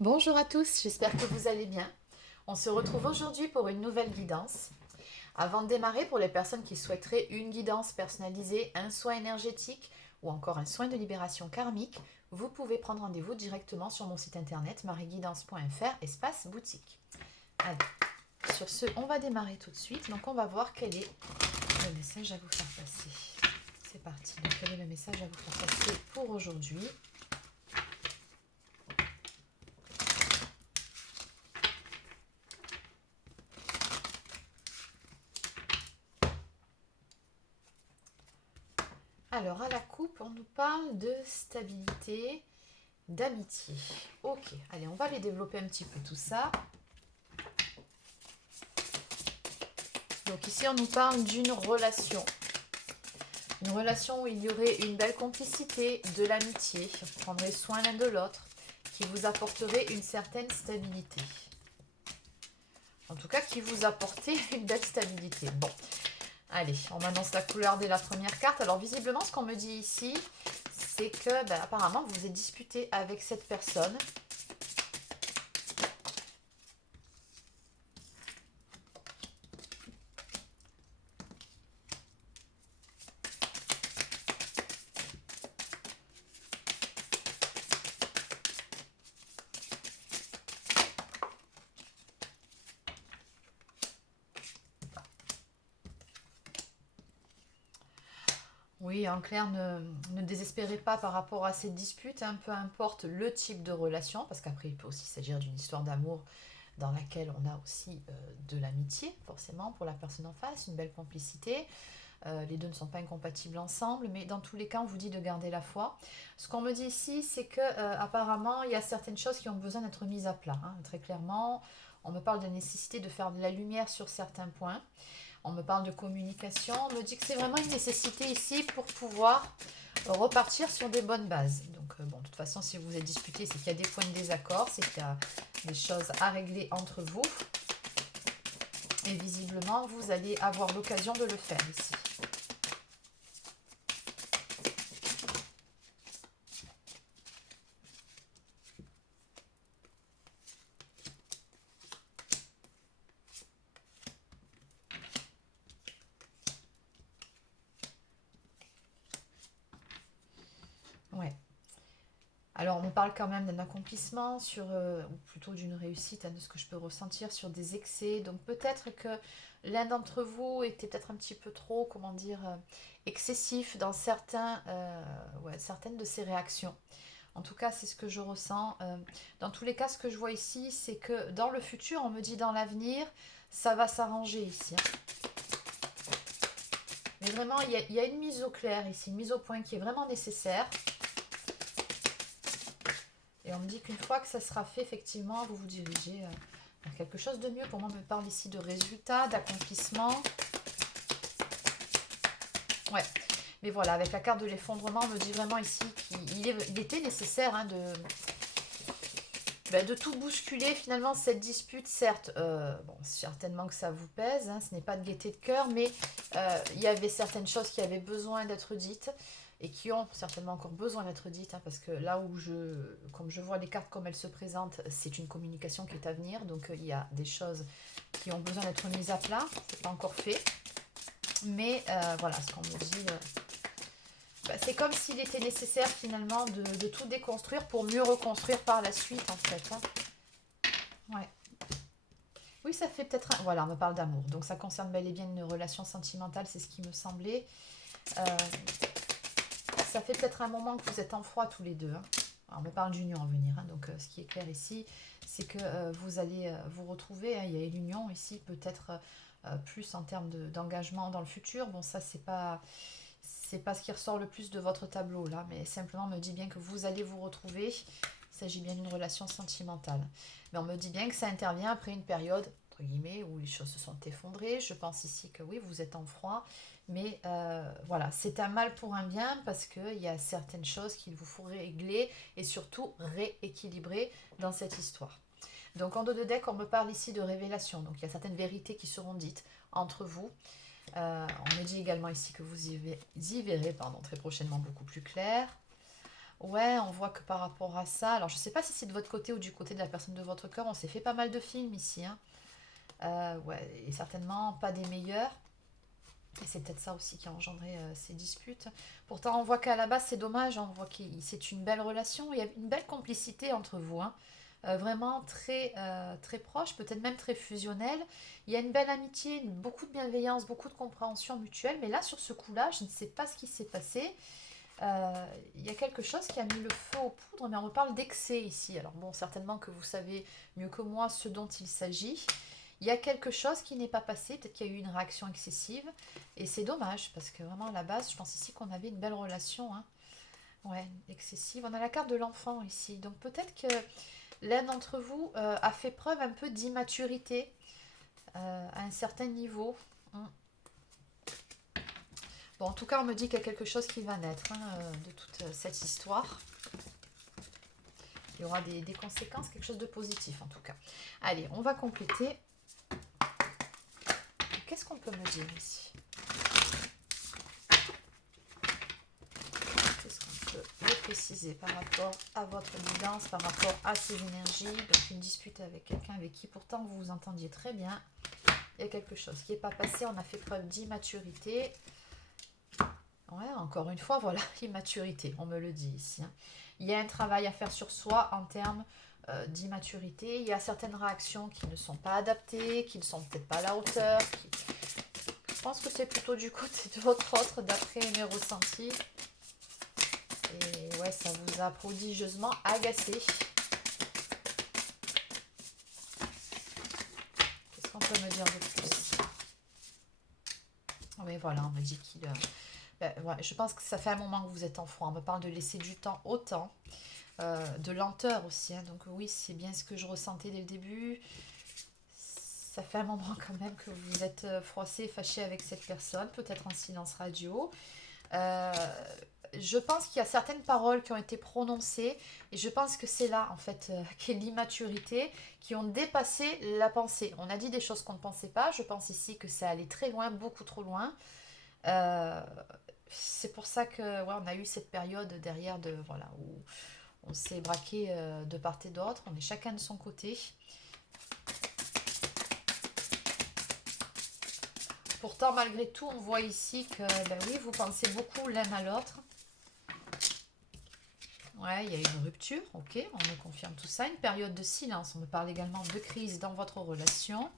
Bonjour à tous, j'espère que vous allez bien. On se retrouve aujourd'hui pour une nouvelle guidance. Avant de démarrer, pour les personnes qui souhaiteraient une guidance personnalisée, un soin énergétique ou encore un soin de libération karmique, vous pouvez prendre rendez-vous directement sur mon site internet marieguidance.fr espace boutique. Allez, sur ce, on va démarrer tout de suite. Donc on va voir quel est le message à vous faire passer. C'est parti. Donc quel est le message à vous faire passer pour aujourd'hui? Alors, à la coupe, on nous parle de stabilité, d'amitié. Ok, allez, on va les développer un petit peu tout ça. Donc ici, on nous parle d'une relation. Une relation où il y aurait une belle complicité, de l'amitié, on prendrait soin l'un de l'autre, qui vous apporterait une certaine stabilité. En tout cas, qui vous apportait une belle stabilité. Bon, allez, on m'annonce la couleur dès la première carte. Alors visiblement, ce qu'on me dit ici, c'est que apparemment, vous vous êtes disputé avec cette personne. Oui, en clair, ne désespérez pas par rapport à cette dispute, hein, peu importe le type de relation, parce qu'après, il peut aussi s'agir d'une histoire d'amour dans laquelle on a aussi de l'amitié, forcément, pour la personne en face, une belle complicité. Les deux ne sont pas incompatibles ensemble, mais dans tous les cas, on vous dit de garder la foi. Ce qu'on me dit ici, c'est que apparemment, il y a certaines choses qui ont besoin d'être mises à plat, hein, très clairement. On me parle de la nécessité de faire de la lumière sur certains points. On me parle de communication. On me dit que c'est vraiment une nécessité ici pour pouvoir repartir sur des bonnes bases. Donc, bon, de toute façon, si vous êtes disputé, c'est qu'il y a des points de désaccord, c'est qu'il y a des choses à régler entre vous. Et visiblement, vous allez avoir l'occasion de le faire ici. Ouais. Alors, on me parle quand même d'un accomplissement, ou plutôt d'une réussite, hein, de ce que je peux ressentir sur des excès. Donc, peut-être que l'un d'entre vous était peut-être un petit peu trop, comment dire, excessif dans certaines de ses réactions. En tout cas, c'est ce que je ressens. Dans tous les cas, ce que je vois ici, c'est que dans le futur, on me dit dans l'avenir, ça va s'arranger ici, hein. Mais vraiment, il y a une mise au clair ici, une mise au point qui est vraiment nécessaire. Et on me dit qu'une fois que ça sera fait, effectivement, vous vous dirigez vers quelque chose de mieux. Pour moi, on me parle ici de résultats, d'accomplissement. Ouais. Mais voilà, avec la carte de l'effondrement, on me dit vraiment ici qu'il était nécessaire, hein, de tout bousculer finalement cette dispute. Certes, bon, certainement que ça vous pèse, hein, ce n'est pas de gaieté de cœur, mais il y avait certaines choses qui avaient besoin d'être dites et qui ont certainement encore besoin d'être dites, hein, parce que là où comme je vois les cartes comme elles se présentent, c'est une communication qui est à venir, donc il y a des choses qui ont besoin d'être mises à plat, c'est pas encore fait, mais voilà, ce qu'on me dit, c'est comme s'il était nécessaire finalement de tout déconstruire pour mieux reconstruire par la suite en fait, hein. Ouais. Oui, ça fait peut-être un... Voilà, on me parle d'amour. Donc ça concerne bel et bien une relation sentimentale, c'est ce qui me semblait. Euh, Ça fait peut-être un moment que vous êtes en froid tous les deux, hein. Alors, on me parle d'union à venir, hein. Donc ce qui est clair ici, c'est que vous allez vous retrouver, hein. Il y a une union ici, peut-être plus en termes d'engagement dans le futur. Bon, ça, c'est pas ce qui ressort le plus de votre tableau là, mais simplement on me dit bien que vous allez vous retrouver. Il s'agit bien d'une relation sentimentale. Mais on me dit bien que ça intervient après une période, entre guillemets, où les choses se sont effondrées. Je pense ici que oui, vous êtes en froid. Mais voilà, c'est un mal pour un bien parce qu'il y a certaines choses qu'il vous faut régler et surtout rééquilibrer dans cette histoire. Donc en dos de deck, on me parle ici de révélation. Donc il y a certaines vérités qui seront dites entre vous. On me dit également ici que vous y verrez très prochainement beaucoup plus clair. Ouais, on voit que par rapport à ça, alors je sais pas si c'est de votre côté ou du côté de la personne de votre cœur, on s'est fait pas mal de films ici, hein. Ouais, et certainement pas des meilleurs. Et c'est peut-être ça aussi qui a engendré ces disputes. Pourtant, on voit qu'à la base, c'est dommage, on voit que c'est une belle relation, il y a une belle complicité entre vous, hein. Vraiment très, très proche, peut-être même très fusionnelle. Il y a une belle amitié, beaucoup de bienveillance, beaucoup de compréhension mutuelle. Mais là, sur ce coup-là, je ne sais pas ce qui s'est passé. Il y a quelque chose qui a mis le feu aux poudres, mais on me parle d'excès ici. Alors bon, certainement que vous savez mieux que moi ce dont il s'agit. Il y a quelque chose qui n'est pas passé, peut-être qu'il y a eu une réaction excessive, et c'est dommage, parce que vraiment à la base, je pense ici qu'on avait une belle relation, hein. Ouais, excessive. On a la carte de l'enfant ici, donc peut-être que l'un d'entre vous a fait preuve un peu d'immaturité à un certain niveau. Mm. Bon, en tout cas, on me dit qu'il y a quelque chose qui va naître, hein, de toute cette histoire. Il y aura des conséquences, quelque chose de positif en tout cas. Allez, on va compléter. Qu'est-ce qu'on peut me dire ici? Qu'est-ce qu'on peut me préciser par rapport à votre guidance, par rapport à ces énergies? Donc une dispute avec quelqu'un avec qui pourtant vous vous entendiez très bien. Il y a quelque chose qui n'est pas passé, on a fait preuve d'immaturité. Ouais, encore une fois, voilà, immaturité, on me le dit ici, hein. Il y a un travail à faire sur soi en termes d'immaturité. Il y a certaines réactions qui ne sont pas adaptées, qui ne sont peut-être pas à la hauteur. Je pense que c'est plutôt du côté de votre autre, d'après mes ressentis. Et ouais, ça vous a prodigieusement agacé. Qu'est-ce qu'on peut me dire de plus? Oui, voilà, on me dit qu'il... ben, ouais, je pense que ça fait un moment que vous êtes en froid. On me parle de laisser du temps au temps. De lenteur aussi, hein. Donc oui, c'est bien ce que je ressentais dès le début. Ça fait un moment quand même que vous êtes froissé, fâché avec cette personne, peut-être en silence radio. Euh, je pense qu'il y a certaines paroles qui ont été prononcées et je pense que c'est là en fait qu'est l'immaturité, qui ont dépassé la pensée. On a dit des choses qu'on ne pensait pas. Je pense ici que ça allait très loin, beaucoup trop loin. Euh, c'est pour ça que ouais, on a eu cette période derrière de voilà où on s'est braqué de part et d'autre, on est chacun de son côté. Pourtant, malgré tout, on voit ici que, ben oui, vous pensez beaucoup l'un à l'autre. Ouais, il y a une rupture, ok, on me confirme tout ça. Une période de silence, on me parle également de crise dans votre relation.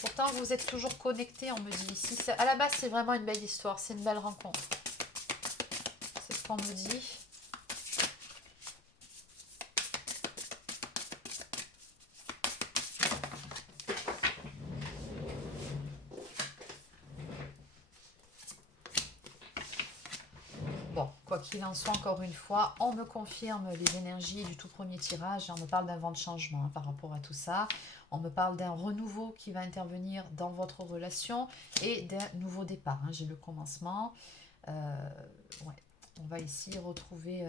Pourtant, vous êtes toujours connectés, on me dit ici. À la base, c'est vraiment une belle histoire, c'est une belle rencontre. C'est ce qu'on me dit. Bon, quoi qu'il en soit, encore une fois, on me confirme les énergies du tout premier tirage. On me parle d'un vent de changement, hein, par rapport à tout ça. On me parle d'un renouveau qui va intervenir dans votre relation et d'un nouveau départ, hein. J'ai le commencement. Ouais. On va ici retrouver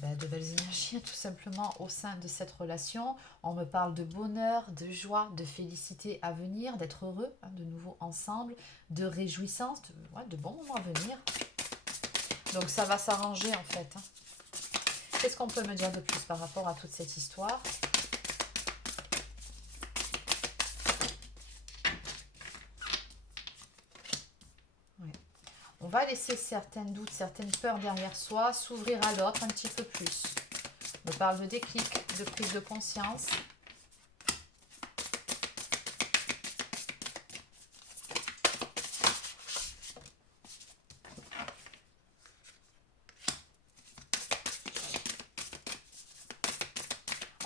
de belles énergies, hein, tout simplement au sein de cette relation. On me parle de bonheur, de joie, de félicité à venir, d'être heureux, hein, de nouveau ensemble, de réjouissance, ouais, de bons moments à venir. Donc ça va s'arranger en fait, hein. Qu'est-ce qu'on peut me dire de plus par rapport à toute cette histoire? Ouais. On va laisser certains doutes, certaines peurs derrière soi, s'ouvrir à l'autre un petit peu plus. On me parle de déclic, de prise de conscience.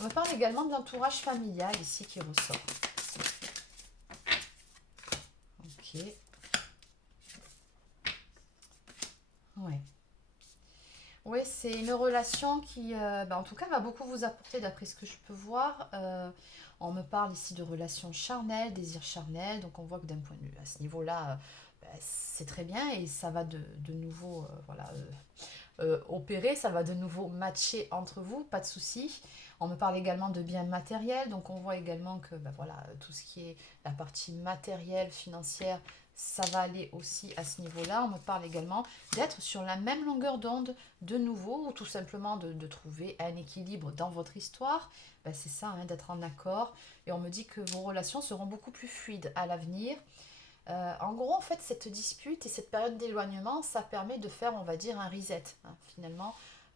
On me parle également de l'entourage familial ici qui ressort. Ok. Ouais. Oui, c'est une relation qui, en tout cas, va beaucoup vous apporter d'après ce que je peux voir. On me parle ici de relations charnelles, désirs charnels. Donc on voit que d'un point de vue à ce niveau-là, c'est très bien et ça va de nouveau voilà, opérer, ça va de nouveau matcher entre vous, pas de souci. On me parle également de biens matériels, donc on voit également que voilà, tout ce qui est la partie matérielle, financière ça va aller aussi à ce niveau-là. On me parle également d'être sur la même longueur d'onde de nouveau, ou tout simplement de trouver un équilibre dans votre histoire. Ben, c'est ça, hein, d'être en accord. Et on me dit que vos relations seront beaucoup plus fluides à l'avenir. En gros, en fait, cette dispute et cette période d'éloignement, ça permet de faire, on va dire, un reset, hein, finalement,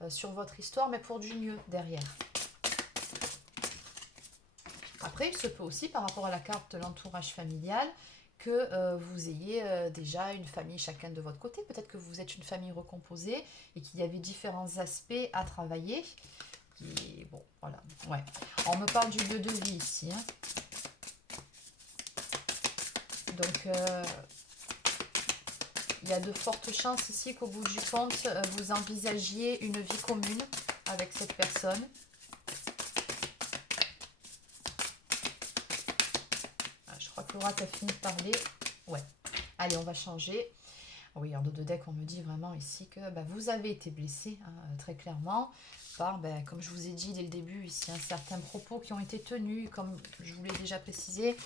sur votre histoire, mais pour du mieux derrière. Après, il se peut aussi, par rapport à la carte de l'entourage familial, que vous ayez déjà une famille chacun de votre côté. Peut-être que vous êtes une famille recomposée et qu'il y avait différents aspects à travailler. Bon, voilà. Ouais. On me parle du lieu de vie ici. Hein. Donc, il y a de fortes chances ici qu'au bout du compte, vous envisagiez une vie commune avec cette personne. Je crois que l'oracle a fini de parler. Ouais. Allez, on va changer. Oui, en dos de deck, on me dit vraiment ici que vous avez été blessé, hein, très clairement, par, comme je vous ai dit dès le début, ici, certains propos qui ont été tenus, comme je vous l'ai déjà précisé.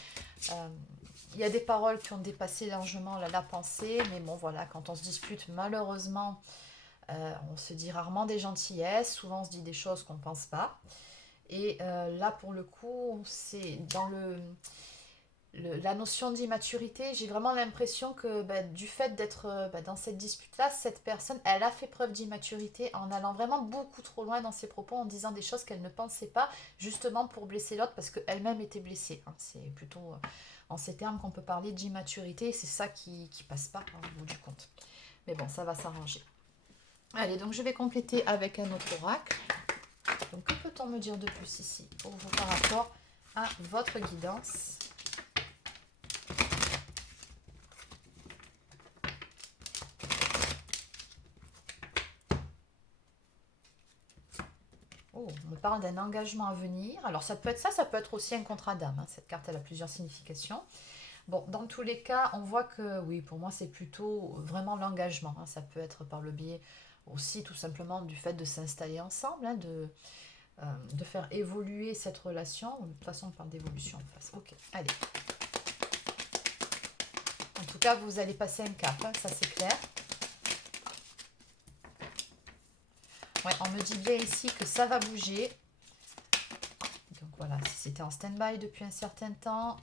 Il y a des paroles qui ont dépassé largement la pensée, mais bon, voilà, quand on se dispute, malheureusement, on se dit rarement des gentillesses, souvent on se dit des choses qu'on ne pense pas. Et là, pour le coup, c'est dans la notion d'immaturité, j'ai vraiment l'impression que du fait d'être dans cette dispute-là, cette personne, elle a fait preuve d'immaturité en allant vraiment beaucoup trop loin dans ses propos, en disant des choses qu'elle ne pensait pas, justement pour blesser l'autre, parce qu'elle-même était blessée. Hein. C'est plutôt en ces termes qu'on peut parler d'immaturité, et c'est ça qui passe pas, hein, au bout du compte. Mais bon, ça va s'arranger. Allez, donc je vais compléter avec un autre oracle. Donc que peut-on me dire de plus ici pour vous par rapport à votre guidance ? Oh, on me parle d'un engagement à venir. Alors ça peut être ça peut être aussi un contrat d'âme. Hein. Cette carte, elle a plusieurs significations. Bon, dans tous les cas, on voit que, oui, pour moi, c'est plutôt vraiment l'engagement. Hein. Ça peut être par le biais aussi tout simplement du fait de s'installer ensemble, hein, de faire évoluer cette relation. De toute façon, on parle d'évolution en face. Ok, allez. En tout cas, vous allez passer un cap, hein, ça c'est clair. Ouais, on me dit bien ici que ça va bouger. Donc voilà, si c'était en stand-by depuis un certain temps.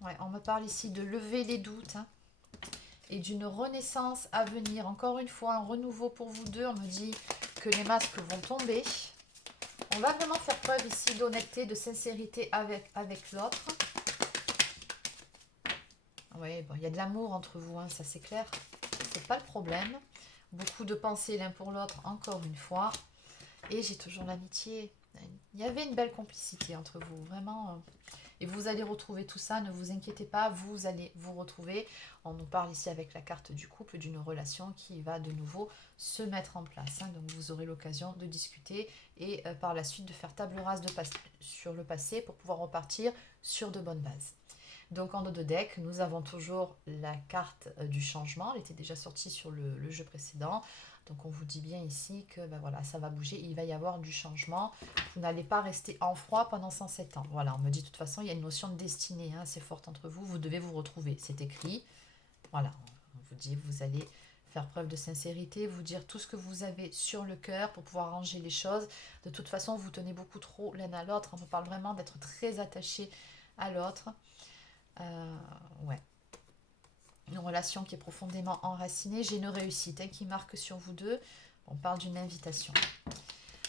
Ouais, on me parle ici de lever les doutes, hein, et d'une renaissance à venir. Encore une fois, un renouveau pour vous deux. On me dit que les masques vont tomber. On va vraiment faire preuve ici d'honnêteté, de sincérité avec l'autre. Oui, bon, il y a de l'amour entre vous, hein, ça c'est clair. C'est pas le problème. Beaucoup de pensées l'un pour l'autre, encore une fois. Et j'ai toujours l'amitié. Il y avait une belle complicité entre vous, vraiment. Et vous allez retrouver tout ça, ne vous inquiétez pas, vous allez vous retrouver. On nous parle ici avec la carte du couple d'une relation qui va de nouveau se mettre en place. Hein. Donc vous aurez l'occasion de discuter et par la suite de faire table rase sur le passé pour pouvoir repartir sur de bonnes bases. Donc en dos de deck, nous avons toujours la carte du changement. Elle était déjà sortie sur le jeu précédent. Donc on vous dit bien ici que voilà, ça va bouger, il va y avoir du changement. Vous n'allez pas rester en froid pendant 107 ans. Voilà, on me dit de toute façon, il y a une notion de destinée assez forte entre vous. Vous devez vous retrouver, c'est écrit. Voilà, on vous dit, vous allez faire preuve de sincérité, vous dire tout ce que vous avez sur le cœur pour pouvoir ranger les choses. De toute façon, vous tenez beaucoup trop l'un à l'autre. On vous parle vraiment d'être très attaché à l'autre. Ouais. Une relation qui est profondément enracinée. J'ai une réussite, hein, qui marque sur vous deux. On parle d'une invitation.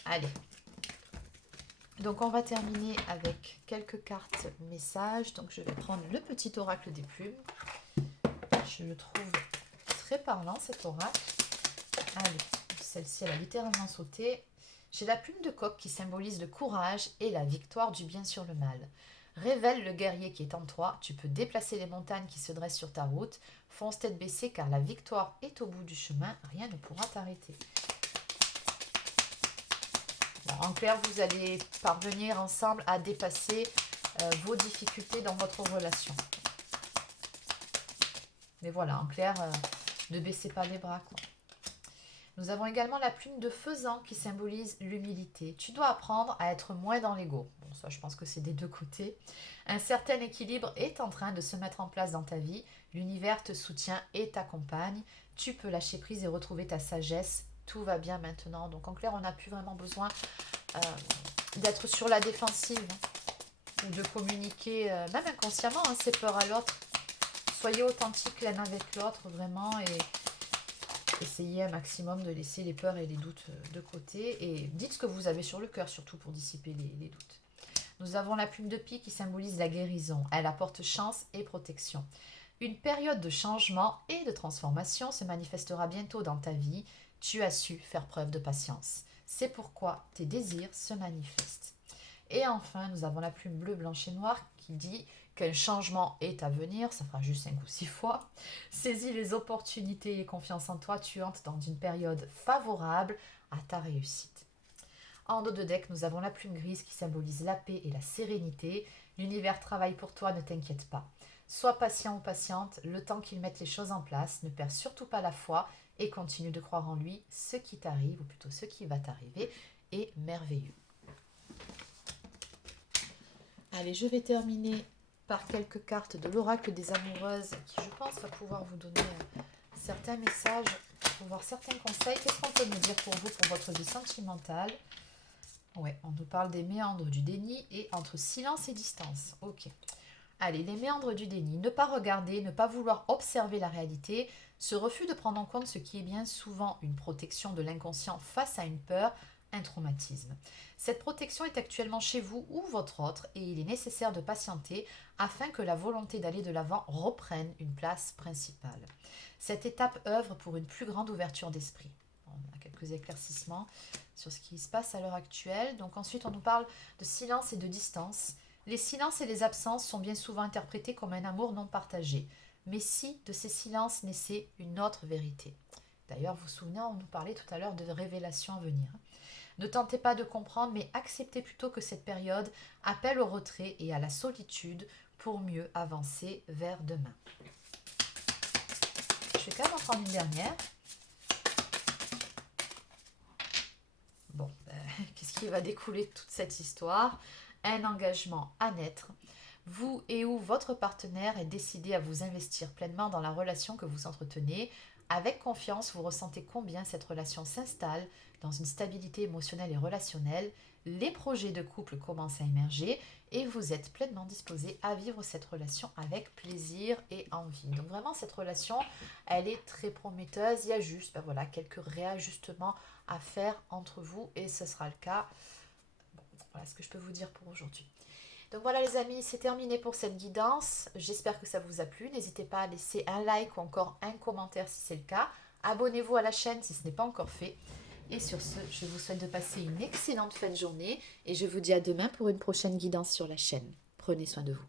Allez. Donc on va terminer avec quelques cartes messages. Donc je vais prendre le petit oracle des plumes. Je le trouve très parlant, cet oracle. Allez, celle-ci, elle a littéralement sauté. J'ai la plume de coq qui symbolise le courage et la victoire du bien sur le mal. Révèle le guerrier qui est en toi, tu peux déplacer les montagnes qui se dressent sur ta route. Fonce tête baissée car la victoire est au bout du chemin, rien ne pourra t'arrêter. Bon, en clair, vous allez parvenir ensemble à dépasser vos difficultés dans votre relation. Mais voilà, en clair, ne baissez pas les bras, quoi. Nous avons également la plume de faisan qui symbolise l'humilité. Tu dois apprendre à être moins dans l'ego. Bon, ça, je pense que c'est des deux côtés. Un certain équilibre est en train de se mettre en place dans ta vie. L'univers te soutient et t'accompagne. Tu peux lâcher prise et retrouver ta sagesse. Tout va bien maintenant. Donc, en clair, on n'a plus vraiment besoin euh, d'être sur la défensive, hein, ou de communiquer, même inconsciemment, hein, ses peurs à l'autre. Soyez authentique l'un avec l'autre, vraiment, et essayez un maximum de laisser les peurs et les doutes de côté. Et dites ce que vous avez sur le cœur, surtout pour dissiper les doutes. Nous avons la plume de pie qui symbolise la guérison. Elle apporte chance et protection. Une période de changement et de transformation se manifestera bientôt dans ta vie. Tu as su faire preuve de patience. C'est pourquoi tes désirs se manifestent. Et enfin, nous avons la plume bleue, blanche et noire qui dit qu'un changement est à venir. Ça fera juste 5 ou 6 fois. Saisis les opportunités et confiance en toi. Tu entres dans une période favorable à ta réussite. En dos de deck, nous avons la plume grise qui symbolise la paix et la sérénité. L'univers travaille pour toi, ne t'inquiète pas. Sois patient ou patiente, le temps qu'il mette les choses en place. Ne perds surtout pas la foi et continue de croire en lui. Ce qui t'arrive, ou plutôt ce qui va t'arriver, est merveilleux. Allez, je vais terminer par quelques cartes de l'oracle des amoureuses qui, je pense, va pouvoir vous donner certains messages, pour voir certains conseils. Qu'est-ce qu'on peut me dire pour vous, pour votre vie sentimentale? Ouais, on nous parle des méandres du déni et entre silence et distance. Ok. Allez, les méandres du déni. Ne pas regarder, ne pas vouloir observer la réalité, ce refus de prendre en compte ce qui est bien souvent une protection de l'inconscient face à une peur, un traumatisme. Cette protection est actuellement chez vous ou votre autre et il est nécessaire de patienter afin que la volonté d'aller de l'avant reprenne une place principale. Cette étape œuvre pour une plus grande ouverture d'esprit. On a quelques éclaircissements sur ce qui se passe à l'heure actuelle. Donc ensuite, on nous parle de silence et de distance. Les silences et les absences sont bien souvent interprétés comme un amour non partagé. Mais si de ces silences naissait une autre vérité? D'ailleurs, vous vous souvenez, on nous parlait tout à l'heure de révélations à venir. Ne tentez pas de comprendre, mais acceptez plutôt que cette période appelle au retrait et à la solitude pour mieux avancer vers demain. Je vais quand même en prendre une dernière. Bon, qu'est-ce qui va découler de toute cette histoire? Un engagement à naître. Vous et ou votre partenaire est décidé à vous investir pleinement dans la relation que vous entretenez. Avec confiance, vous ressentez combien cette relation s'installe dans une stabilité émotionnelle et relationnelle. Les projets de couple commencent à émerger et vous êtes pleinement disposé à vivre cette relation avec plaisir et envie. Donc vraiment, cette relation, elle est très prometteuse. Il y a juste voilà, quelques réajustements à faire entre vous et ce sera le cas. Bon, voilà ce que je peux vous dire pour aujourd'hui. Donc voilà les amis, c'est terminé pour cette guidance. J'espère que ça vous a plu. N'hésitez pas à laisser un like ou encore un commentaire si c'est le cas. Abonnez-vous à la chaîne si ce n'est pas encore fait. Et sur ce, je vous souhaite de passer une excellente fin de journée et je vous dis à demain pour une prochaine guidance sur la chaîne. Prenez soin de vous.